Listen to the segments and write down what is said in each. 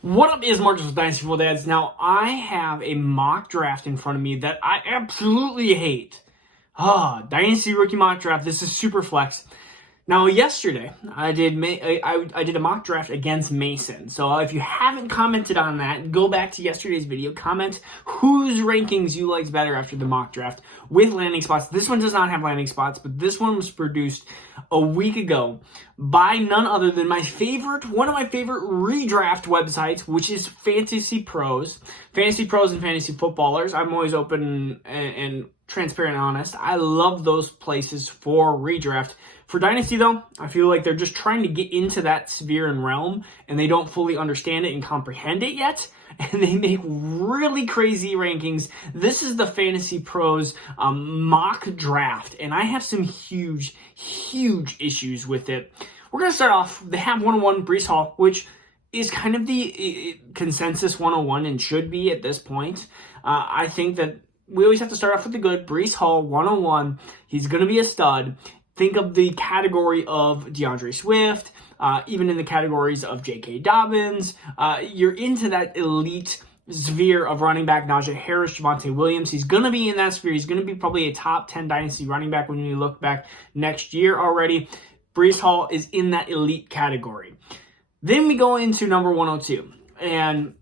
What up is Marcus with Dynasty Fun Dads. Now, I have a mock draft in front of me that I absolutely hate. Dynasty Rookie Mock Draft. This is Superflex. Now, yesterday, I did a mock draft against Mason. So if you haven't commented on that, go back to yesterday's video. Comment whose rankings you liked better after the mock draft with landing spots. This one does not have landing spots, but this one was produced a week ago by none other than one of my favorite redraft websites, which is Fantasy Pros. Fantasy Pros and Fantasy Footballers. I'm always open and transparent and honest. I love those places for redraft. For Dynasty, though, I feel like they're just trying to get into that sphere and realm, and they don't fully understand it and comprehend it yet, and they make really crazy rankings. This is the Fantasy Pros mock draft, and I have some huge issues with it. We're going to start off, they have 101 Breece Hall, which is kind of the consensus 101 and should be at this point. I think that we always have to start off with the good. Breece Hall, 101. He's going to be a stud. Think of the category of DeAndre Swift, even in the categories of J.K. Dobbins. You're into that elite sphere of running back, Najee Harris, Javonte Williams. He's going to be in that sphere. He's going to be probably a top 10 Dynasty running back when you look back next year already. Breece Hall is in that elite category. Then we go into number 102. And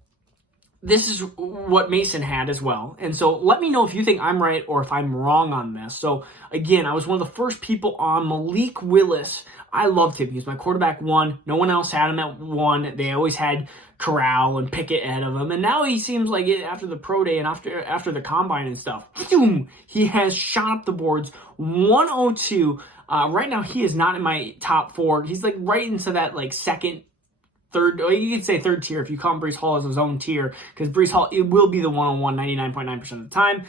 this is what Mason had as well. And so let me know if you think I'm right or if I'm wrong on this. So again, I was one of the first people on Malik Willis. I loved him. He was my quarterback 1. No one else had him at 1. They always had Corral and Pickett ahead of him. And now he seems like after the pro day and after the combine and stuff, boom, he has shot up the boards. 102. Right now, he is not in my top 4. He's like right into that like second, third, or you could say third tier if you call Breece Hall as his own tier, because Breece Hall, it will be the 101 99.9% of the time.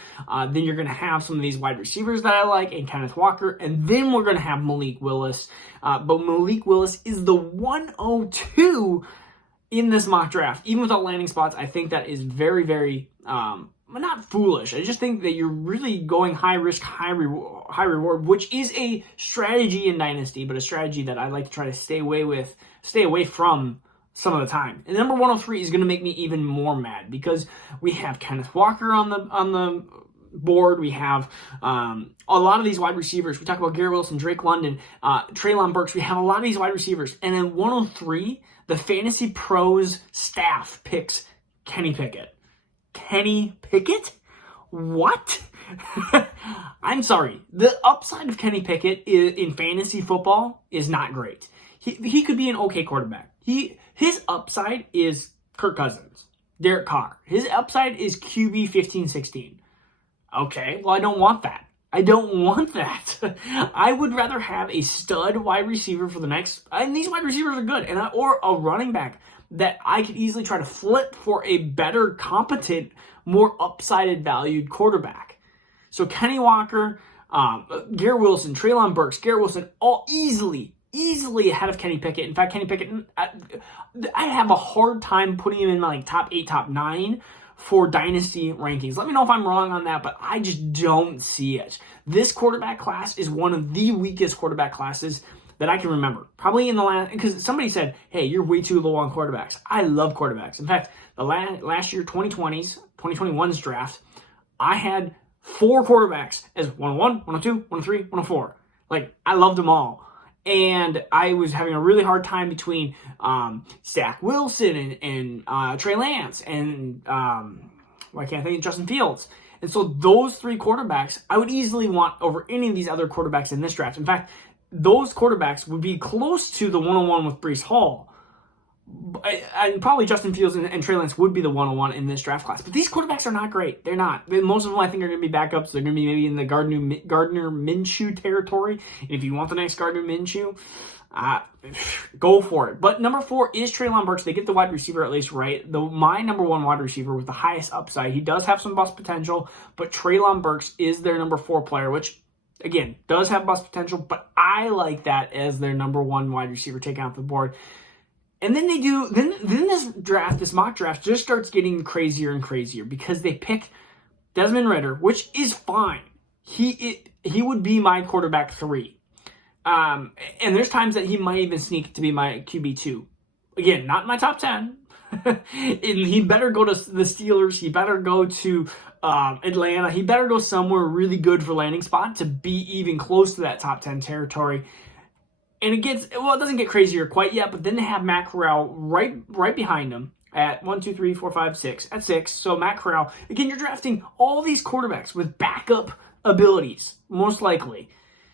Then you're going to have some of these wide receivers that I like and Kenneth Walker, and then we're going to have Malik Willis. But Malik Willis is the 102 in this mock draft. Even without landing spots, I think that is very, not foolish. I just think that you're really going high risk, high reward, which is a strategy in Dynasty, but a strategy that I like to try to stay away from some of the time. And number 103 is going to make me even more mad because we have Kenneth Walker on the board. We have a lot of these wide receivers. We talk about Garrett Wilson, Drake London, Treylon Burks. We have a lot of these wide receivers. And in 103, the Fantasy Pros staff picks Kenny Pickett. Kenny Pickett? What? I'm sorry. The upside of Kenny Pickett in fantasy football is not great. He could be an okay quarterback. His upside is Kirk Cousins, Derek Carr. His upside is QB 15-16. Okay, well, I don't want that. I don't want that. I would rather have a stud wide receiver for the next, and these wide receivers are good, or a running back that I could easily try to flip for a better, competent, more upsided valued quarterback. So Kenny Walker, Garrett Wilson, Treylon Burks, Garrett Wilson, all easily ahead of Kenny Pickett. In fact, Kenny Pickett, I have a hard time putting him in my top 8, top 9 for Dynasty rankings. Let me know if I'm wrong on that, but I just don't see it. This quarterback class is one of the weakest quarterback classes that I can remember. Probably in the last, because somebody said, hey, you're way too low on quarterbacks. I love quarterbacks. In fact, the last year, 2021's draft, I had 4 quarterbacks as 101, 102, 103, 104. Like, I loved them all. And I was having a really hard time between Zach Wilson and Trey Lance and why can't I think of Justin Fields? And so those 3 quarterbacks I would easily want over any of these other quarterbacks in this draft. In fact, those quarterbacks would be close to the 101 with Breece Hall. And probably Justin Fields and Trey Lance would be the 101 in this draft class. But these quarterbacks are not great. They're not. Most of them, I think, are going to be backups. They're going to be maybe in the Gardner Minshew territory. And if you want the next Gardner Minshew, go for it. But number 4 is Treylon Burks. They get the wide receiver at least right. My number 1 wide receiver with the highest upside. He does have some bust potential, but Treylon Burks is their number 4 player, which, again, does have bust potential, but I like that as their number 1 wide receiver taken off the board. And then this mock draft just starts getting crazier and crazier because they pick Desmond Ridder, which is fine. He would be my quarterback 3. And there's times that he might even sneak to be my QB2. Again, not in my top 10, And he better go to the Steelers. He better go to Atlanta. He better go somewhere really good for landing spot to be even close to that top 10 territory. And it doesn't get crazier quite yet, but then they have Matt Corral right behind him at 1, 2, 3, 4, 5, 6. At 6, so Matt Corral. Again, you're drafting all these quarterbacks with backup abilities, most likely.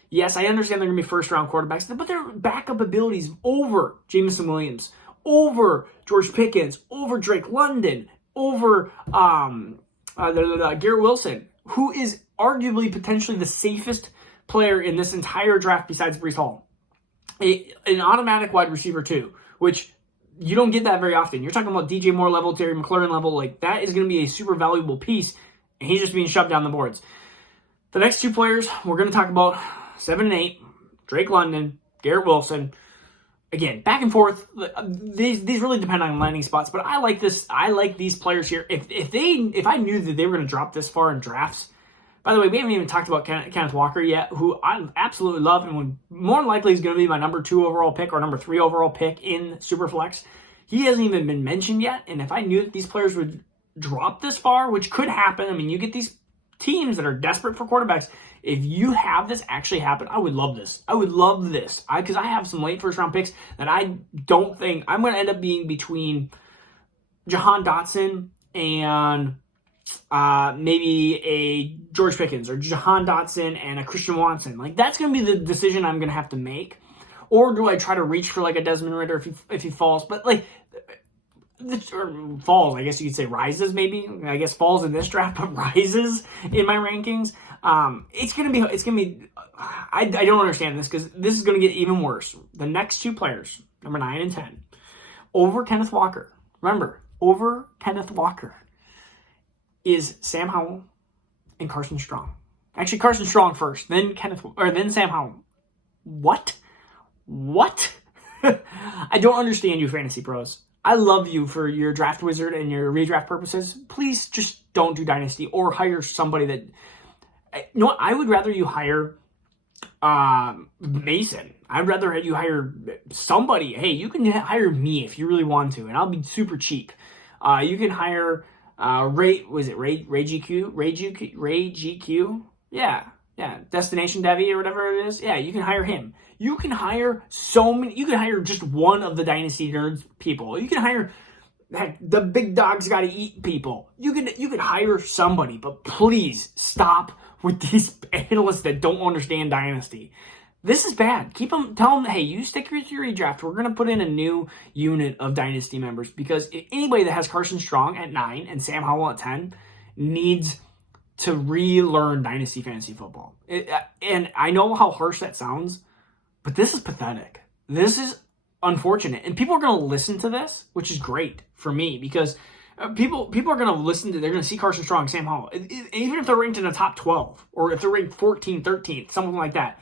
Yes, I understand they're going to be first-round quarterbacks, but they're backup abilities over Jameson Williams, over George Pickens, over Drake London, over Garrett Wilson, who is arguably potentially the safest player in this entire draft besides Breece Hall. An automatic wide receiver too, which you don't get that very often. You're talking about DJ Moore level, Terry McLaurin level. Like, that is going to be a super valuable piece, and he's just being shoved down the boards. The next two players we're going to talk about, 7 and 8, Drake London, Garrett Wilson. Again, back and forth. These really depend on landing spots, but I like this. I like these players here. If I knew that they were going to drop this far in drafts. By the way, we haven't even talked about Kenneth Walker yet, who I absolutely love, and would more likely is going to be my number 2 overall pick or number 3 overall pick in Superflex. He hasn't even been mentioned yet, and if I knew that these players would drop this far, which could happen, I mean, you get these teams that are desperate for quarterbacks. If you have this actually happen, I would love this. I would love this. Because I have some late first-round picks that I don't think I'm going to end up being between Jahan Dotson and maybe a George Pickens, or Jahan Dotson and a Christian Watson. Like, that's going to be the decision I'm going to have to make. Or do I try to reach for like a Desmond Ridder if he falls? But like, or falls, I guess you could say rises maybe. I guess falls in this draft, but rises in my rankings. It's gonna be. I don't understand this, because this is gonna get even worse. The next two players, number 9 and 10, over Kenneth Walker. Remember, over Kenneth Walker is Sam Howell and Carson Strong. Actually, Carson Strong first, then then Sam Howell. What? I don't understand you, fantasy pros. I love you for your draft wizard and your redraft purposes. Please just don't do Dynasty, or hire somebody that... You know what? I would rather you hire Mason. I'd rather you hire somebody. Hey, you can hire me if you really want to, and I'll be super cheap. You can hire Ray GQ? Yeah. Destination Devi or whatever it is. Yeah, you can hire him. You can hire you can hire just one of the Dynasty Nerds people. You can hire the big dogs gotta eat people. You could hire somebody, but please stop with these analysts that don't understand Dynasty. This is bad. Tell them, hey, you stick with your redraft. We're going to put in a new unit of Dynasty members, because anybody that has Carson Strong at 9 and Sam Howell at 10 needs to relearn Dynasty Fantasy Football. And I know how harsh that sounds, but this is pathetic. This is unfortunate. And people are going to listen to this, which is great for me, because people are going to listen to, they're going to see Carson Strong, Sam Howell, even if they're ranked in the top 12, or if they're ranked 14th, 13th, something like that.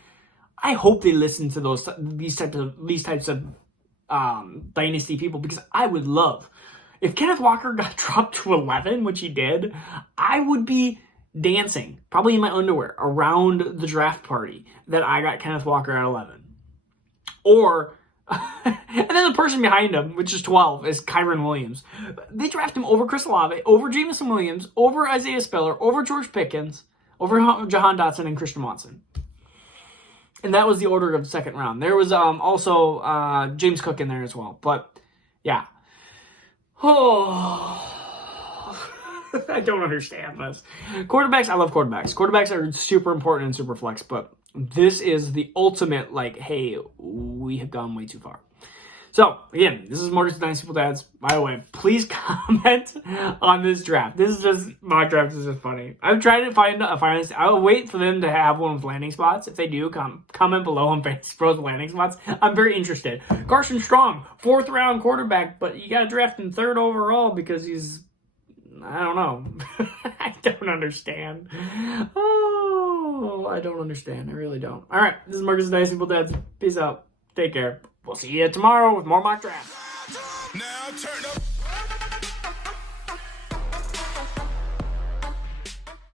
I hope they listen to these types of Dynasty people, because I would love, if Kenneth Walker got dropped to 11, which he did, I would be dancing, probably in my underwear, around the draft party that I got Kenneth Walker at 11. Or, and then the person behind him, which is 12, is Kyron Williams. They draft him over Chris Olave, over Jameson Williams, over Isaiah Spiller, over George Pickens, over Jahan Dotson and Christian Watson. And that was the order of the second round. There was also James Cook in there as well. But, yeah. Oh, I don't understand this. Quarterbacks, I love quarterbacks. Quarterbacks are super important in Superflex, but this is the ultimate, like, hey, we have gone way too far. So, again, this is Morgan's Dynasty Football Dads. By the way, please comment on this draft. This is just, my draft is just funny. I'm trying to find I'll wait for them to have one with landing spots. If they do, comment below on Fantasy Pros landing spots. I'm very interested. Carson Strong, 4th round quarterback, but you got to draft him 3rd overall because he's, I don't know. I don't understand. Oh, I don't understand. I really don't. All right, this is Marcus Dynasty Football Dads. Peace out. Take care. We'll see you tomorrow with more mock drafts. Now turn up.